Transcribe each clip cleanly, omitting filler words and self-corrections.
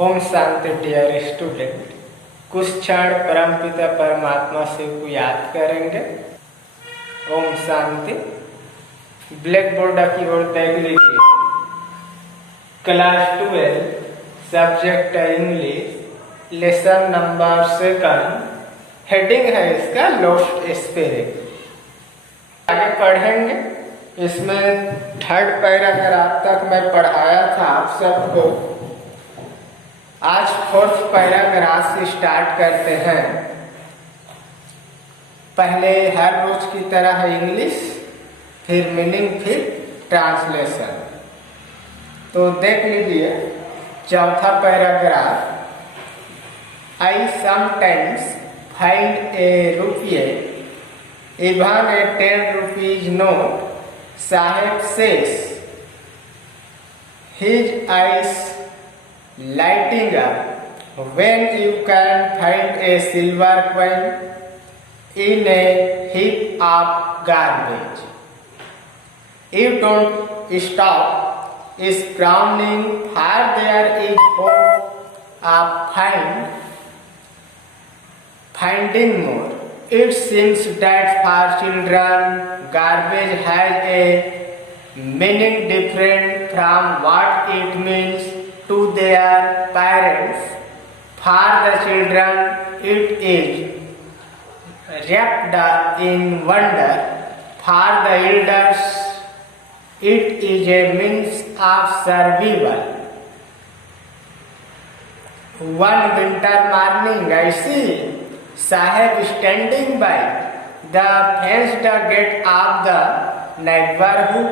Om Shanti dear student. कुछ क्षण परमपिता परमात्मा शिव को याद करेंगे। ओम शांति। ब्लैक बोर्ड की ओर देख लीजिए। Class 12 subject English lesson number 2 heading है इसका लॉस्ट स्पिरिट। आगे पढ़ेंगे। इसमें थर्ड पैराग्राफ तक मैं पढ़ाया था आप सबको। आज फोर्थ पैराग्राफ से स्टार्ट करते हैं। पहले हर रोज की तरह इंग्लिश, फिर मीनिंग, फिर ट्रांसलेशन। तो देख लीजिए चौथा पैराग्राफ। आई समटाइम्स फाइंड ए रुपये even a 10 rupees note. Sahib says, his eyes lighting up when you can find a silver coin in a heap of garbage. You don't stop scrambling, for there is hope of finding more. It seems that for children, garbage has a meaning different from what it means to their parents. For the children, it is wrapped in wonder. For the elders, it is a means of survival. One winter morning, I see Sahib standing by the fenced gate of the neighborhood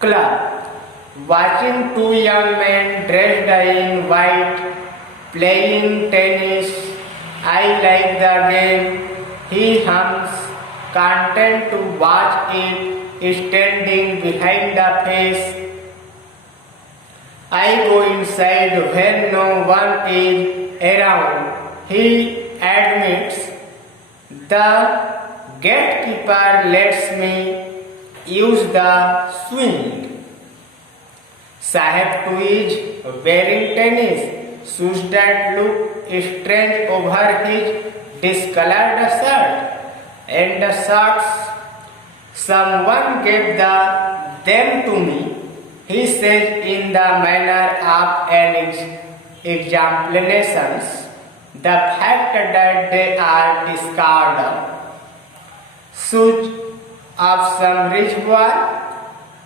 club, watching two young men dressed in white playing tennis. I like the game, he hums, content to watch it standing behind the fence. I go inside when no one is around. He admits the gatekeeper lets me use the swing. Sahib too is wearing tennis shoes that look strange over his discolored shirt and the socks. Someone gave them to me, he says in the manner of an examination. The fact that they are discarded shoes of some rich boy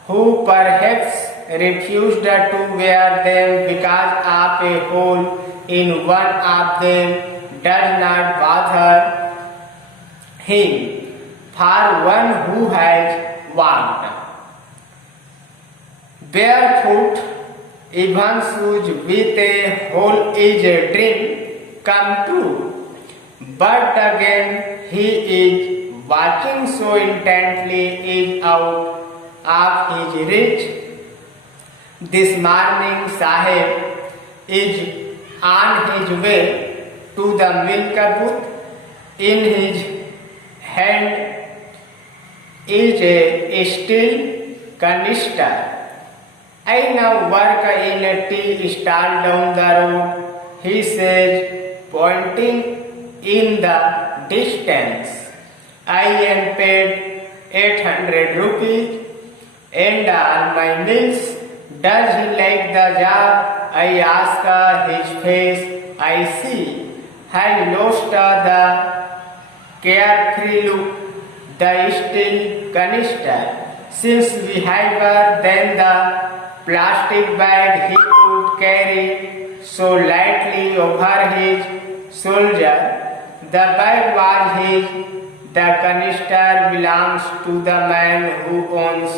who perhaps refused to wear them because of a hole in one of them does not bother him. For one who has walked barefoot, even shoes with a hole is a dream come true. But again he is watching so intently is out of his reach. This morning Sahib is on his way to the milk booth. In his hand is a steel canister. I now work in a tea stall down the road, he says, pointing in the distance. I am paid 800 rupees and all my meals. Does he like the job? I ask his face. I see has lost the carefree look. The steel canister seems heavier than the plastic bag he could carry so lightly over his shoulder. The bag was his. The canister belongs to the man who owns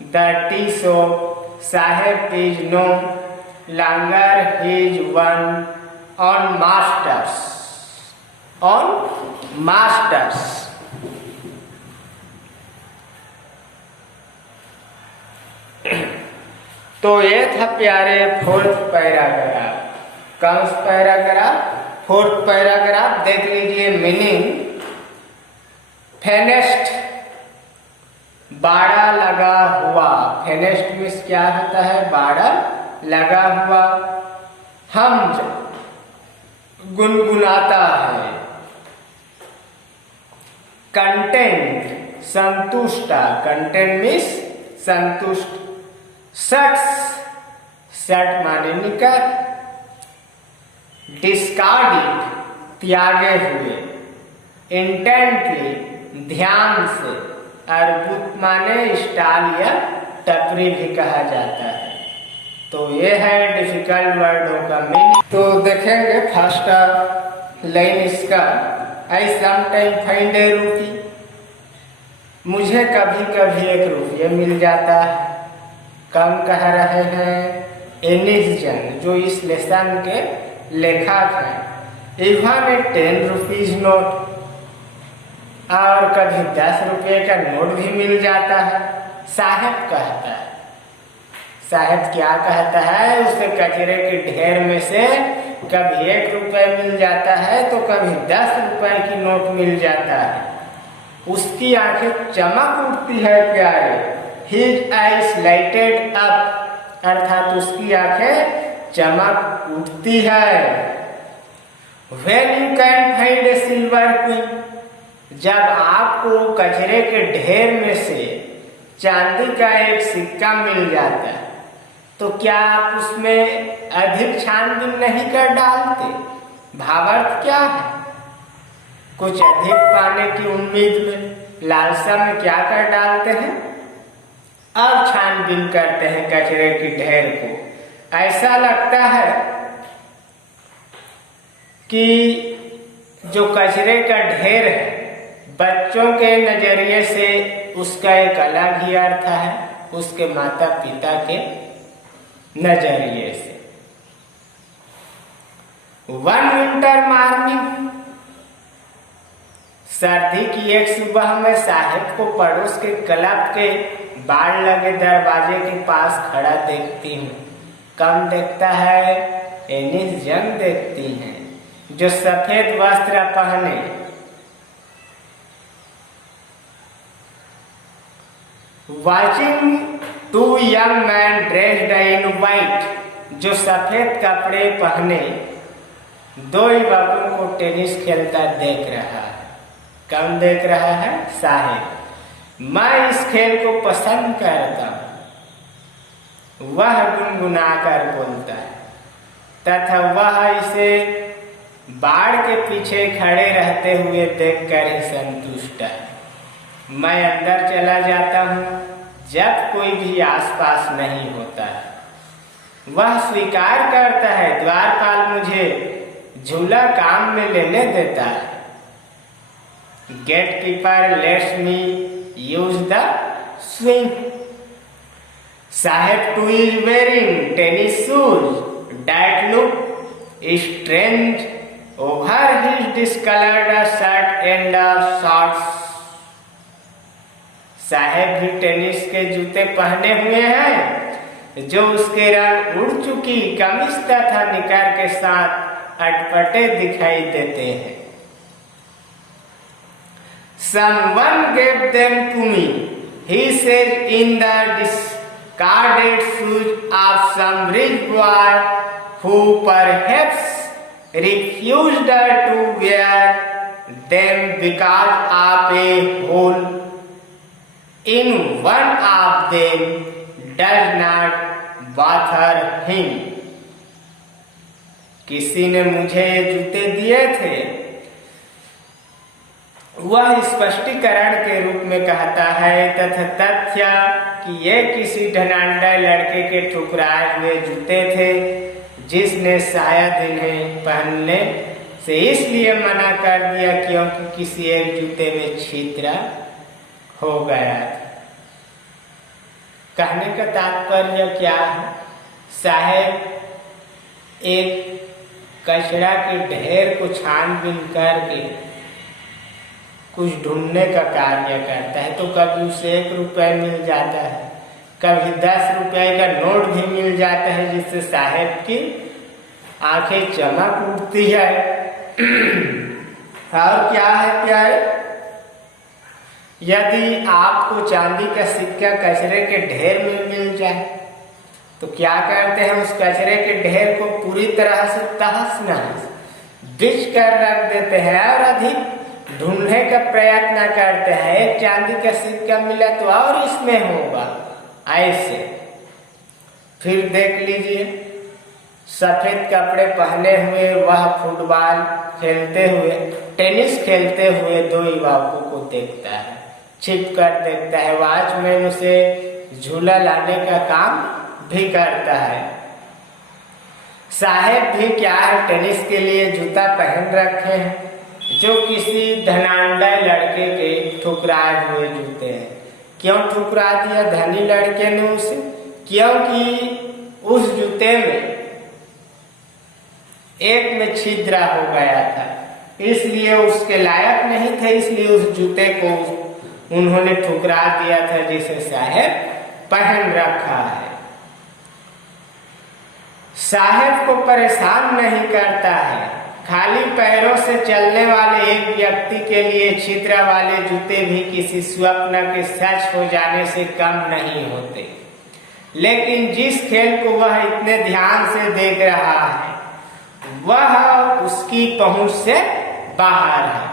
the tea shop. Sahib is no longer his one on masters. तो ये था प्यारे fourth paragraph. कौन सा paragraph? Fourth paragraph. देख लीजिए meaning. फेनेस्ट बाड़ा लगा हुआ। फेनेस्ट में क्या होता है? बाड़ा लगा हुआ हम गुनगुनाता है। कंटेंट संतुष्ट, कंटेंट मीन्स संतुष्ट। शख्स शट माने निकर। डिस्कार्डेड त्यागे हुए। इंटेंटली ध्यान से। अर्बुत माने स्टॉल या टपरी भी कहा जाता है। तो ये है डिफिकल्ट वर्डों का मीनिंग। तो देखेंगे फर्स्ट लाइन इसका। आई समटाइम फाइंड ए रूपी। मुझे कभी कभी 1 रुपये मिल जाता है। कम कह रहे हैं एनिस जन, जो इस लेसन के लेखक हैं। इवन 10 रुपीज नोट, और कभी 10 रुपये का नोट भी मिल जाता है। साहब कहता है, साहब क्या कहता है, उसे कचरे के ढेर में से कभी 1 रुपये मिल जाता है तो कभी 10 रुपये की नोट मिल जाता है। उसकी आंखें चमक उठती है प्यारे। His eyes lighted up, अर्थात उसकी आंखें चमक उठती है। When you can find a silver coin, जब आपको कचरे के ढेर में से चांदी का एक सिक्का मिल जाता है तो क्या आप उसमें अधिक छानबीन नहीं कर डालते? भावार्थ क्या है? कुछ अधिक पाने की उम्मीद में, लालसा में क्या कर डालते हैं? अब छानबीन करते हैं कचरे की ढेर को। ऐसा लगता है कि जो कचरे का ढेर है, बच्चों के नजरिए से उसका एक अलग ही अर्थ है, उसके माता पिता के नजरिए से। वन विंटर मॉर्निंग, सर्दी की एक सुबह में साहिब को पड़ोस के क्लब के बाड़ लगे दरवाजे के पास खड़ा देखती हूँ। कम देखता है, एनिस जंग देखती हैं, जो सफेद वस्त्र पहने watching 2 young man dressed in white, जो सफेद कपड़े पहने 2 युवकों को टेनिस खेलता देख रहा है। कम देख रहा है? साहिब। मैं इस खेल को पसंद करता हूँ, वह गुनगुनाकर बोलता है, तथा वह इसे बाढ़ के पीछे खड़े रहते हुए देखकर ही संतुष्ट है। मैं अंदर चला जाता हूँ जब कोई भी आसपास नहीं होता है। वह स्वीकार करता है, द्वारपाल मुझे झूला काम में लेने देता है। Gatekeeper lets me use the swing. Saheb too is wearing tennis shoes that look strange over his discolored shirt and shorts. Saheb भी टेनिस के जूते पहने हुए हैं जो उसके रंग उड़ चुकी कमीज तथा निकर के साथ अटपटे दिखाई देते हैं। Someone gave them to me, he said, in the discarded shoes of some rich boy who perhaps refused to wear them because of a hole in one of them does not bother him. किसी ने मुझे ये जूते दिए थे, वह स्पष्टीकरण के रूप में कहता है, तथा तथ्य कि ये किसी ढनांडा लड़के के ठुकराए हुए जूते थे जिसने शायद इन्हें पहनने से इसलिए मना कर दिया क्योंकि किसी एक जूते में छिद्र हो गया था। कहने का तात्पर्य क्या है? साहेब एक कचरा के ढेर को छानबीन करके कुछ ढूंढने का कार्य करता है, तो कभी उसे 1 रुपये मिल जाता है, कभी 10 रुपये का नोट भी मिल जाता है, जिससे साहेब की आंखें चमक उठती है। और क्या है प्यारे, यदि आपको चांदी का सिक्का कचरे के ढेर में मिल जाए तो क्या करते हैं, उस कचरे के ढेर को पूरी तरह से तहस नहस बिछ कर रख देते हैं और अधिक ढूंढने का प्रयत्न करते हैं। एक चांदी का सिक्का मिला तो और इसमें होगा, ऐसे। फिर देख लीजिए, सफेद कपड़े पहने हुए वह फुटबॉल खेलते हुए, टेनिस खेलते हुए दो युवकों को देखता है, छिप कर देखता है। वॉचमैन उसे झूला लाने का काम भी करता है। साहेब भी क्या है, टेनिस के लिए जूता पहन रखे हैं जो किसी धनाढ्य लड़के के ठुकराए हुए जूते हैं। क्यों ठुकरा दिया धनी लड़के ने उसे? क्योंकि उस जूते में एक में छिद्र हो गया था, इसलिए उसके लायक नहीं थे, इसलिए उस जूते को उन्होंने ठुकरा दिया था जिसे साहेब पहन रखा है। साहेब को परेशान नहीं करता है, खाली पैरों से चलने वाले एक व्यक्ति के लिए छिद्र वाले जूते भी किसी स्वप्न के सच हो जाने से कम नहीं होते। लेकिन जिस खेल को वह इतने ध्यान से देख रहा है वह उसकी पहुंच से बाहर है।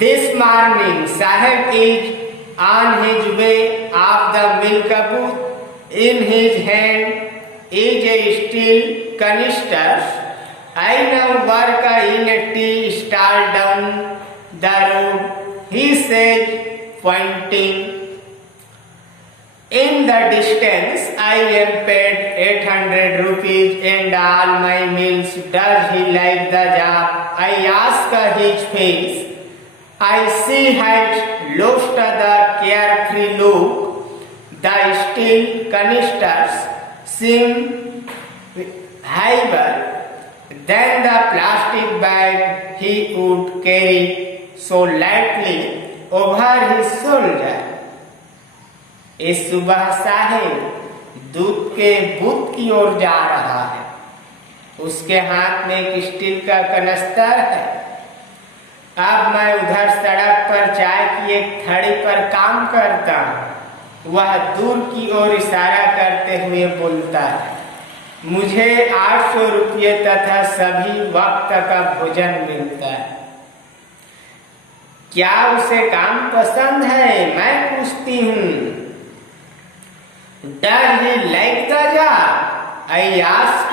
This morning, Sahib is on his way of the milk booth. In his hand is a steel canister. I now work in a tea stall down the road, he said, pointing. In the distance, I am paid 800 rupees and all my meals. Does he like the job? I ask his face. I see has lost the carefree look. The steel canisters seem heavier than the plastic bag he would carry so lightly over his shoulder. इस सुबह साहिब दूध के booth की ओर जा रहा है। उसके हाथ में एक स्टील का कनस्तर है। अब मैं उधर सड़क पर चाय की एक थड़ी पर काम करता हूँ। वह दूर की ओर इशारा करते हुए बोलता है, मुझे 800 रुपये तथा सभी वक्त का भोजन मिलता है। क्या उसे काम पसंद है? मैं पूछती हूँ। Does he like the job? I ask.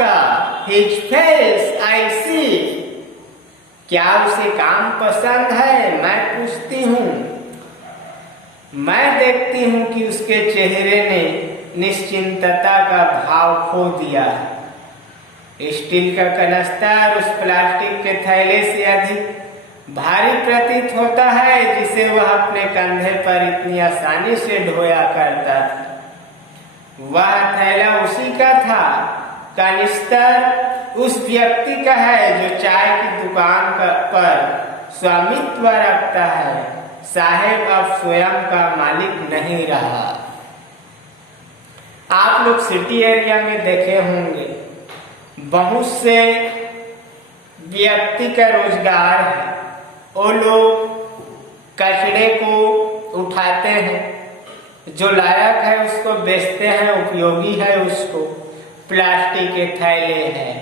His face I see. क्या उसे काम पसंद है? मैं पूछती हूँ। मैं देखती हूँ कि उसके चेहरे ने निश्चिंतता का भाव खो दिया है। स्टील का कनस्तर उस प्लास्टिक के थैले से अधिक भारी प्रतीत होता है जिसे वह अपने कंधे पर इतनी आसानी से ढोया करता था। वह थैला उसी का था। कनिस्तर उस व्यक्ति का है जो चाय की दुकान पर स्वामित्व रखता है। साहेब अब स्वयं का मालिक नहीं रहा। आप लोग सिटी एरिया में देखे होंगे, बहुत से व्यक्ति का रोजगार है। वो लोग कचरे को उठाते हैं, जो लायक है उसको बेचते हैं, उपयोगी है उसको। प्लास्टिक के थैले हैं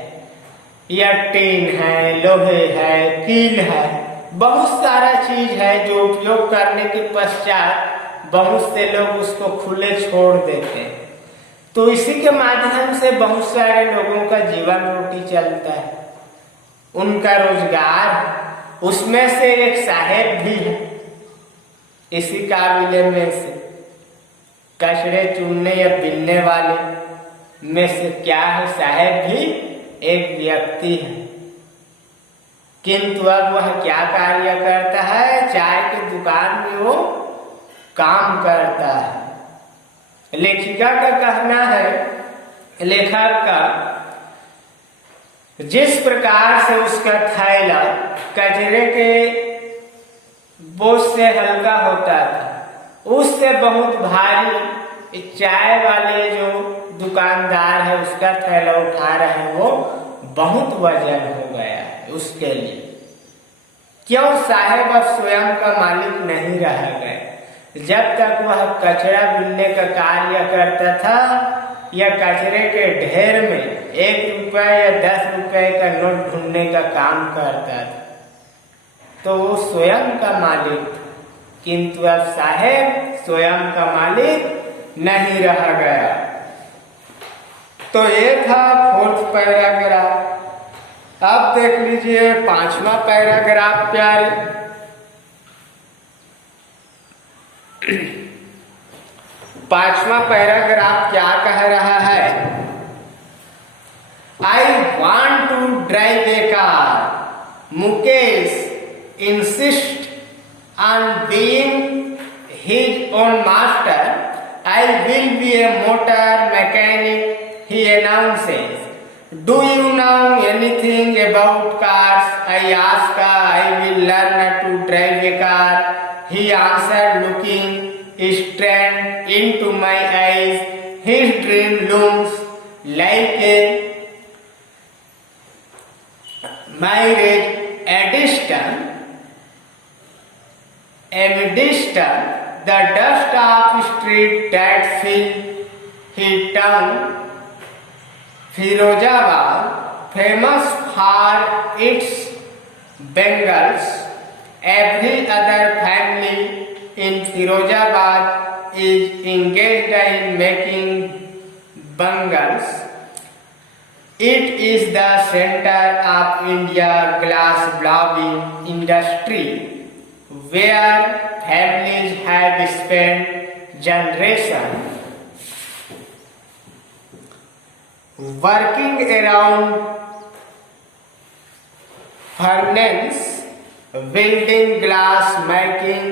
या टीन है, लोहे है, कील है, बहुत सारा चीज है जो उपयोग करने के पश्चात बहुत से लोग उसको खुले छोड़ देते हैं। तो इसी के माध्यम से बहुत सारे लोगों का जीवन रोटी चलता है, उनका रोजगार। उसमें से एक साहेब भी है इसी काबिले में से। कचरे चुनने या बिनने वाले में से क्या है, साहेब भी एक व्यक्ति है। किंतु अब वह क्या कार्य करता है? चाय की दुकान में वो काम करता है। लेखिका का कहना है, लेखक का, जिस प्रकार से उसका थैला कचरे के बोझ से हल्का होता था, उससे बहुत भारी चाय वाले जो दुकानदार है उसका थैला उठा रहे हैं, वो बहुत वजन हो गया है उसके लिए। क्यों? साहेब अब स्वयं का मालिक नहीं रह गए। जब तक वह कचरा बीनने का कार्य करता था या कचरे के ढेर में 1 रुपया या 10 रुपये का नोट ढूंढने का काम करता था, तो वो स्वयं का मालिक था। किंतु अब साहेब स्वयं का मालिक नहीं रह गया। तो ये था 4th पैराग्राफ। अब देख लीजिए 5वां पैराग्राफ प्यारे। 5वां पैराग्राफ क्या कह रहा है? I want to drive a car. Mukesh insist on being his own master. I will be a motor mechanic, he announces. Do you know anything about cars? I asked. I will learn to drive a car, he answered, looking straight into my eyes. His dream looms like a marriage edition. Amidst the dust of street that fill his town, Firozabad, famous for its bangles. Every other family in Firozabad is engaged in making bangles. It is the center of India glass blowing industry, where families have spent generations working around furnace, building glass, making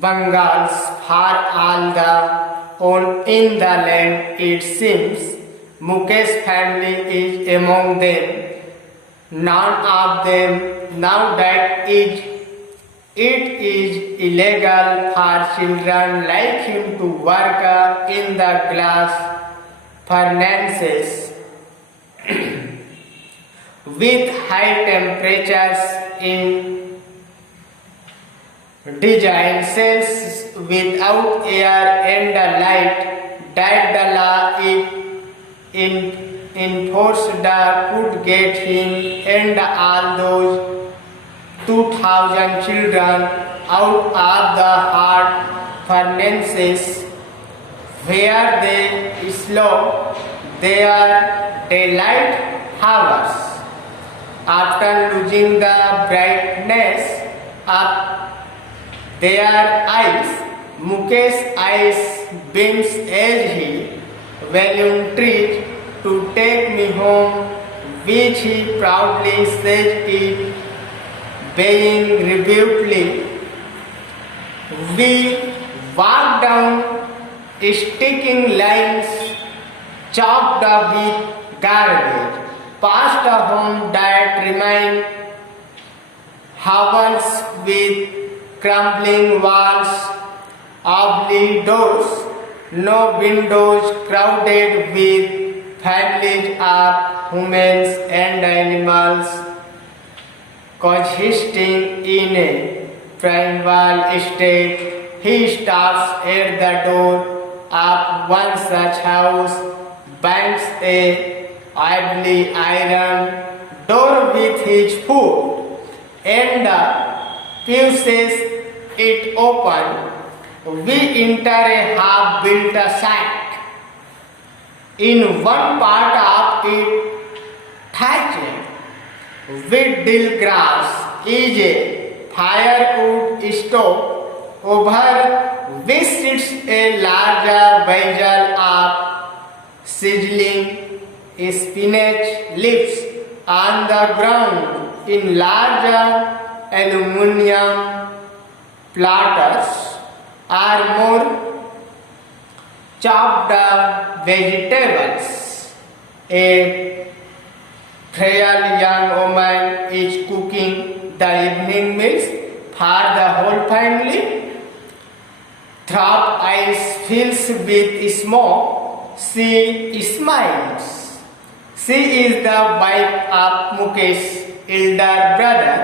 bangals for all the on in the land. It seems Mukesh family is among them. None of them know that it is illegal for children like him to work in the glass furnaces with high temperatures in design cells without air and light that the law enforced could get him and all those 2,000 children out of the hot furnaces where they slow their daylight hours. After losing the brightness of their eyes, Mukesh's eyes beams as he volunteered to take me home, which he proudly said it being repeatedly. We walked down sticking lines chopped up with garbage, past a home that remained hovels with crumbling walls, ugly doors, no windows, crowded with families of humans and animals coexisting in a primal state. He stops at the door of one such house, bangs a heavily iron door with his foot, and pushes it open. We enter a half-built shack. In one part of it, thatched with dill grass, is a firewood stove, over which sits a large vessel of sizzling spinach leaves. On the ground, in large aluminum platters, are more chopped vegetables. A frail young woman is cooking the evening meals for the whole family. Through eyes filled with smoke, she smiles. She is the wife of Mukesh's elder brother,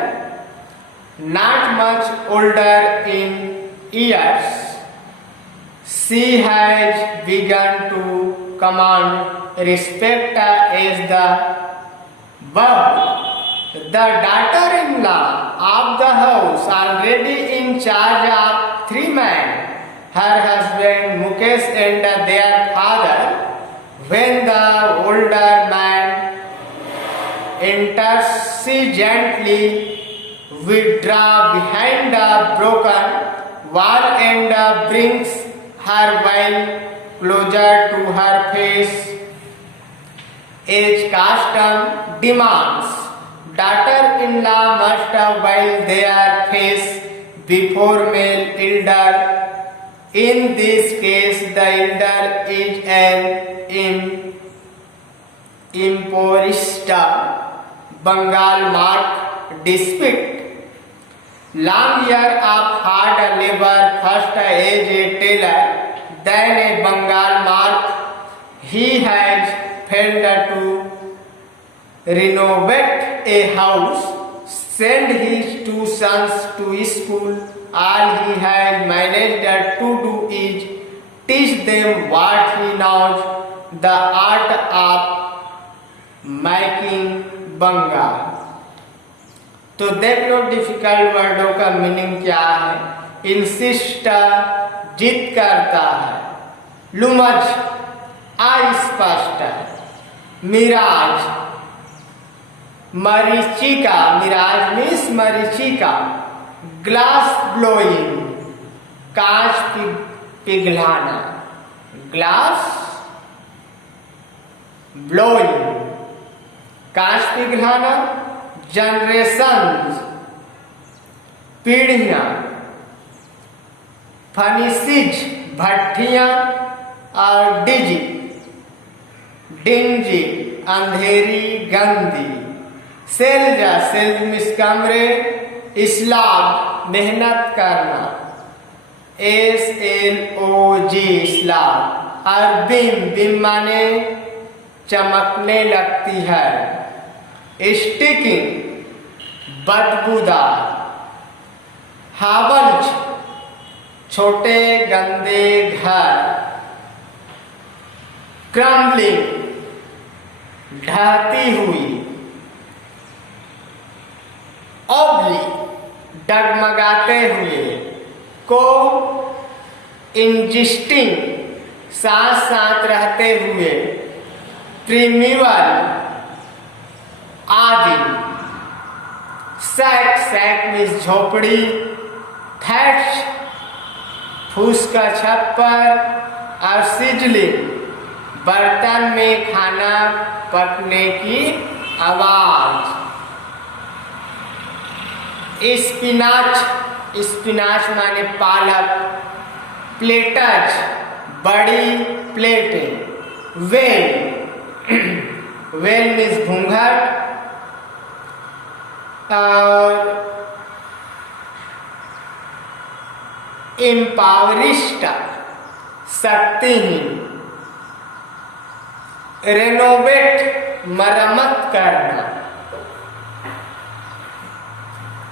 not much older in years, she has begun to command respect as the bub, the daughter-in-law of the house, already in charge of 3 men, her husband Mukesh and their father. When the older man enters, she gently withdraws behind the broken wall and brings her veil closer to her face. As custom demands, daughter-in-law must veil their face before male elder. In this case, the elder is an impoverished Bengal mark district. Long years of hard labor, first as a tailor, then a Bengal mark, he has failed to renovate a house, send his 2 sons to school. All he has managed to do is teach them what he knows, the art of making Bengal. तो देख लो difficult वर्डों का meaning क्या है। Insist जिद करता है, लुमज अस्पष्ट, मिराज मरीचिका, मिराज मीन्स मरीचिका, ग्लास ब्लोइंग कांच पिघलाना, ग्लास ब्लोइंग कांच पिघलाना, जनरेशन पीढ़ियां, फर्निशिज भट्ठियां और डिंजी अंधेरी गंदी, सेल्जा सेल्ज मिस कमरे, इस्लाम मेहनत करना, SLOG इस्लाम, और बिम माने चमकने लगती है, स्टिकिंग बदबूदार, हावल्ज छोटे गंदे घर, क्रम्बलिंग ढहती हुई, ऑब्ली डगमगाते हुए, को इंजिस्टिंग साथ साथ रहते हुए, प्रीमिवल आदि, सैक सैक मीन्स झोपड़ी, थैच फूस का छप्पर, और सिजलिंग बर्तन में खाना पकने की आवाज। स्पिनाच माने पालक, प्लेटज बड़ी प्लेटें, वेल मीन्स घूंघट, और इम्पावरिस्ट शक्तिहीन, रेनोवेट मरम्मत करना।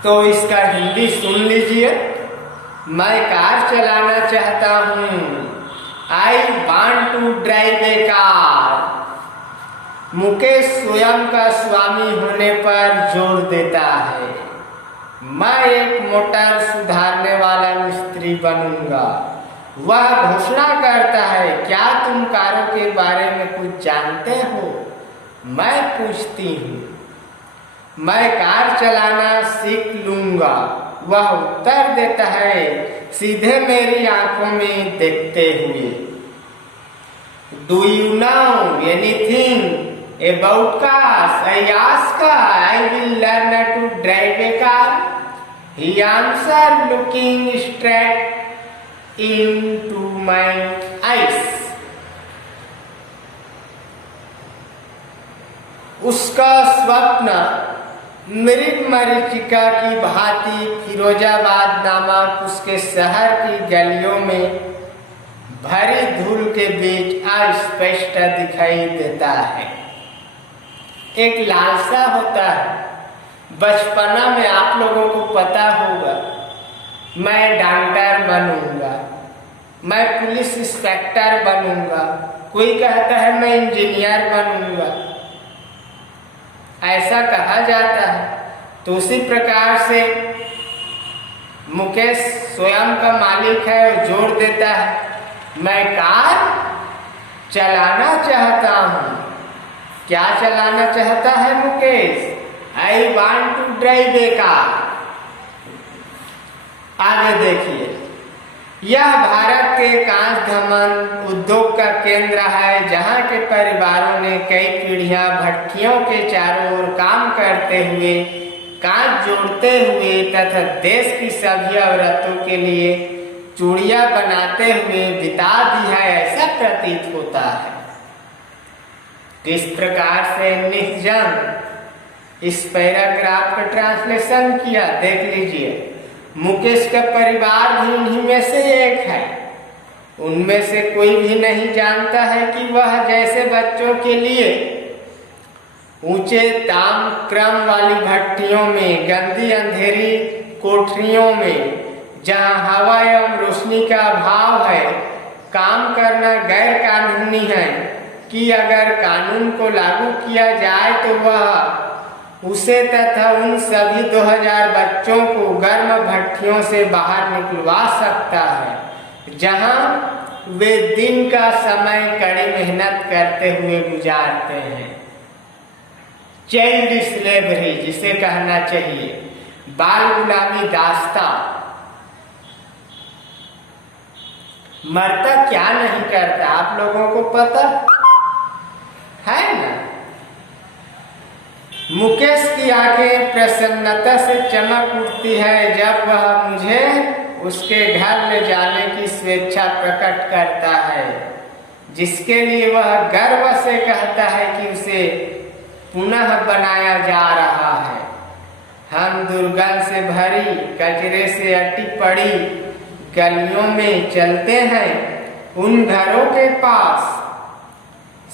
तो इसका हिंदी सुन लीजिए। मैं कार चलाना चाहता हूँ, I want to drive a car. Mukesh स्वयं का स्वामी होने पर जोर देता है, मैं एक मोटर सुधारने वाला मिस्त्री बनूंगा। वह घोषणा करता है, क्या तुम कारों के बारे में कुछ जानते हो? मैं पूछती हूँ, मैं कार चलाना सीख लूंगा। वह उत्तर देता है, सीधे मेरी आंखों में देखते हुए। Do you know anything about cars? I ask her. I will learn to drive a car. He answered, looking straight into my eyes. उसका स्वप्न मृग मरीचिका की भांति फिरोजाबाद नामक उसके शहर की गलियों में भरी धूल के बीच अस्पष्ट दिखाई देता है। एक लालसा होता है, बचपना में आप लोगों को पता होगा, मैं डॉक्टर बनूंगा, मैं पुलिस इंस्पेक्टर बनूंगा, कोई कहता है मैं इंजीनियर बनूंगा, ऐसा कहा जाता है। तो उसी प्रकार से मुकेश स्वयं का मालिक है और जोड़ देता है मैं कार चलाना चाहता हूं। क्या चलाना चाहता है Mukesh? I want to drive a car. आगे देखिए, यह भारत के कांच धमन उद्योग का केंद्र है, जहां के परिवारों ने कई पीढ़ियां भट्टियों के चारों ओर काम करते हुए, कांच जोड़ते हुए तथा देश की सभी औरतों के लिए चूड़ियां बनाते हुए बिता दी है, ऐसा प्रतीत होता है। किस प्रकार से निजम इस पैराग्राफ का ट्रांसलेशन किया देख लीजिए। मुकेश का परिवार भी उन्हीं में से एक है। उनमें से कोई भी नहीं जानता है कि वह जैसे बच्चों के लिए ऊंचे ताम क्रम वाली भट्टियों में, गंदी अंधेरी कोठरियों में, जहां हवा एवं रोशनी का अभाव है, काम करना गैर कानूनी है कि अगर कानून को लागू किया जाए तो वह उसे तथा उन सभी 2000 बच्चों को गर्म भट्टियों से बाहर निकलवा सकता है, जहां वे दिन का समय कड़ी मेहनत करते हुए गुजारते हैं। चाइल्ड स्लेवरी जिसे कहना चाहिए, बाल गुलामी दास्ता। मरता क्या नहीं करता, आप लोगों को पता है ना। मुकेश की आंखें प्रसन्नता से चमक उठती है जब वह मुझे उसके घर ले जाने की स्वेच्छा प्रकट करता है, जिसके लिए वह गर्व से कहता है कि उसे पुनः बनाया जा रहा है। हम दुर्गंध से भरी, कचरे से अटी पड़ी गलियों में चलते हैं। उन घरों के पास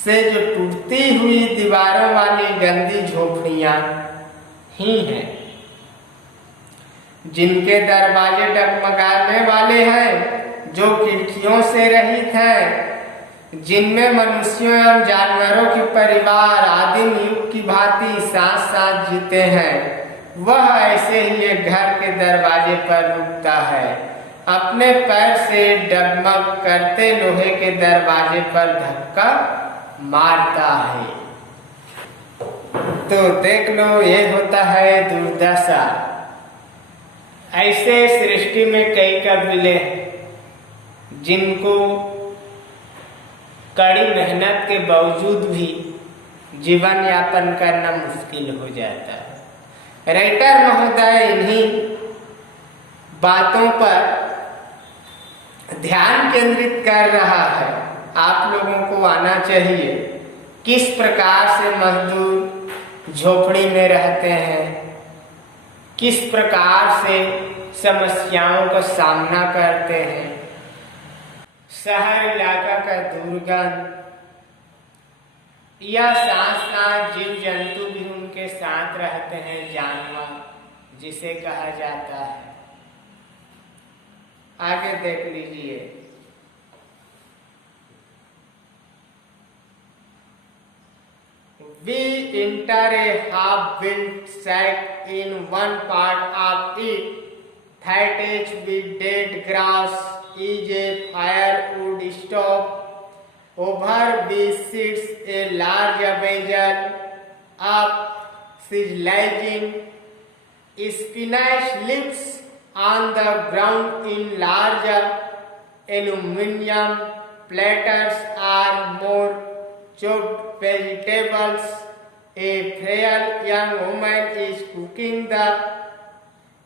से जो टूटती हुई दीवारों वाली गंदी झोपड़ियां ही हैं, जिनके दरवाजे डगमगाने वाले हैं, जो खिड़कियों से रहित हैं, जिनमें मनुष्यों एवं जानवरों के परिवार आदिम युग की भांति साथ साथ जीते हैं। वह ऐसे ही एक घर के दरवाजे पर रुकता है, अपने पैर से डगमग करते लोहे के दरवाजे पर धक्का मारता है। तो देख लो, ये होता है दुर्दशा। ऐसे सृष्टि में कई कबीले जिनको कड़ी मेहनत के बावजूद भी जीवन यापन करना मुश्किल हो जाता है। राइटर महोदय इन्हीं बातों पर ध्यान केंद्रित कर रहा है। आप लोगों को आना चाहिए किस प्रकार से मजदूर झोपड़ी में रहते हैं, किस प्रकार से समस्याओं का सामना करते हैं। शहर इलाका का दुर्गंध या साथ जीव जंतु भी उनके साथ रहते हैं, जानवर जिसे कहा जाता है। आगे देख लीजिए, we enter a half-built shack in one part of it, thatched with dead grass is a firewood stove. Over which sits a large vessel of sizzling spinach leaves. On the ground in large aluminum platters are more chopped vegetables. A frail young woman is cooking the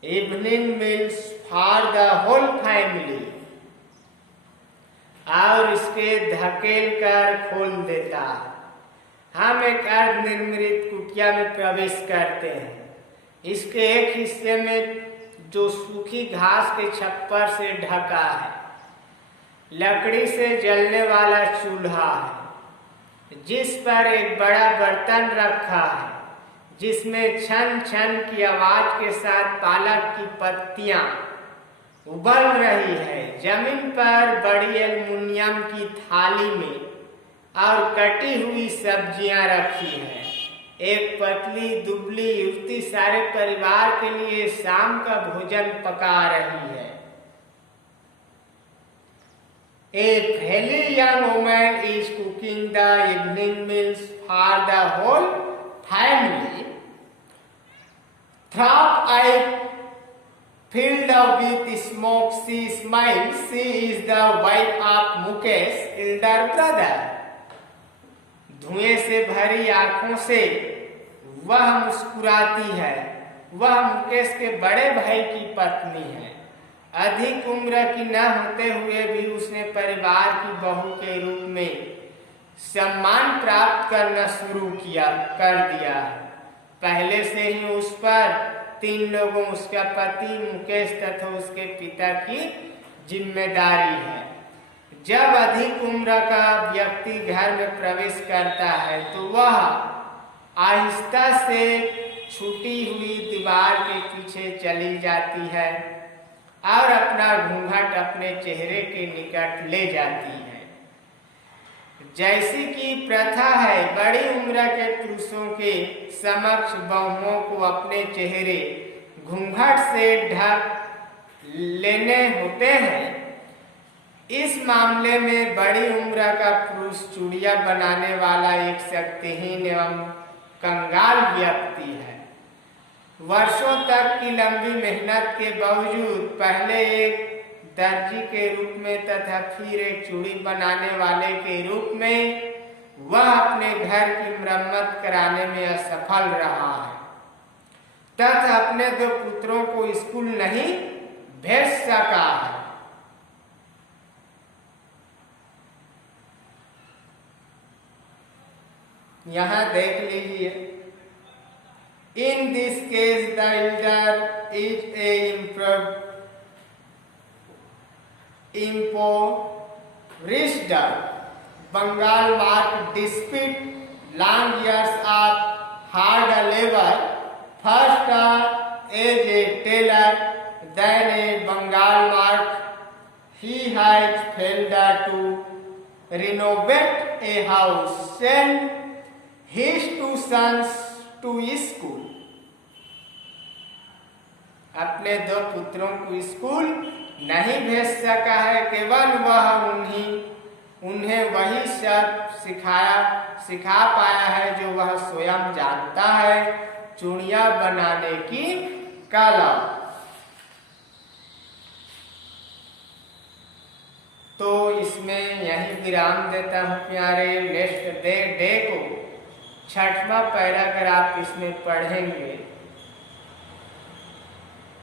evening meals for the whole family. और इसके धकेल कर खोल देता है। हम एक अर्ध निर्मित कुटिया में प्रवेश करते हैं। इसके एक हिस्से में जो सूखी घास के छप्पर से ढका है, लकड़ी से जलने वाला चूल्हा है, जिस पर एक बड़ा बर्तन रखा है, जिसमें छन छन की आवाज के साथ पालक की पत्तियां उबल रही है। जमीन पर बड़ी एल्युमिनियम की थाली में और कटी हुई सब्जियां रखी हैं। एक पतली दुबली युवती सारे परिवार के लिए शाम का भोजन पका रही है। A fairly young woman is cooking the evening meals for the whole family. Three-eyed, filled with smoke, she smiles. She is the wife of Mukesh, elder brother. धुएं से भरी आंखों से वह मुस्कुराती है। वह मुकेश के बड़े भाई की पत्नी है। अधिक उम्र की न होते हुए भी उसने परिवार की बहू के रूप में सम्मान प्राप्त करना शुरू कर दिया। पहले से ही उस पर 3 लोगों, उसका पति मुकेश तथा उसके पिता की जिम्मेदारी है। जब अधिक उम्र का व्यक्ति घर में प्रवेश करता है तो वह आहिस्ता से छूटी हुई दीवार के पीछे चली जाती है और अपना घूंघट अपने चेहरे के निकट ले जाती है। जैसी कि प्रथा है, बड़ी उम्र के पुरुषों के समक्ष बहुओं को अपने चेहरे घूंघट से ढक लेने होते हैं। इस मामले में बड़ी उम्र का पुरुष चूड़ियां बनाने वाला एक शक्तिहीन एवं कंगाल व्यक्ति है। वर्षों तक की लंबी मेहनत के बावजूद पहले एक दर्जी के रूप में तथा फिर एक चूड़ी बनाने वाले के रूप में वह अपने घर की मरम्मत कराने में असफल रहा है तथा अपने 2 पुत्रों को स्कूल नहीं भेज सका है। यहाँ देख लीजिए, in this case the elder is a impoverished Bengal marked despite long years of hard labor, first as a tailor, then a Bengal mark. He has failed to renovate a house, send his 2 sons to school. अपने 2 पुत्रों को school नहीं भेज सका है। केवल वह उन्हें वही सब सिखा पाया है जो वह स्वयं जानता है, चूड़ियां बनाने की कला। तो इसमें यही विराम देता हूँ प्यारे। नेक्स्ट डे को 6वां पैराग्राफ इसमें पढ़ेंगे।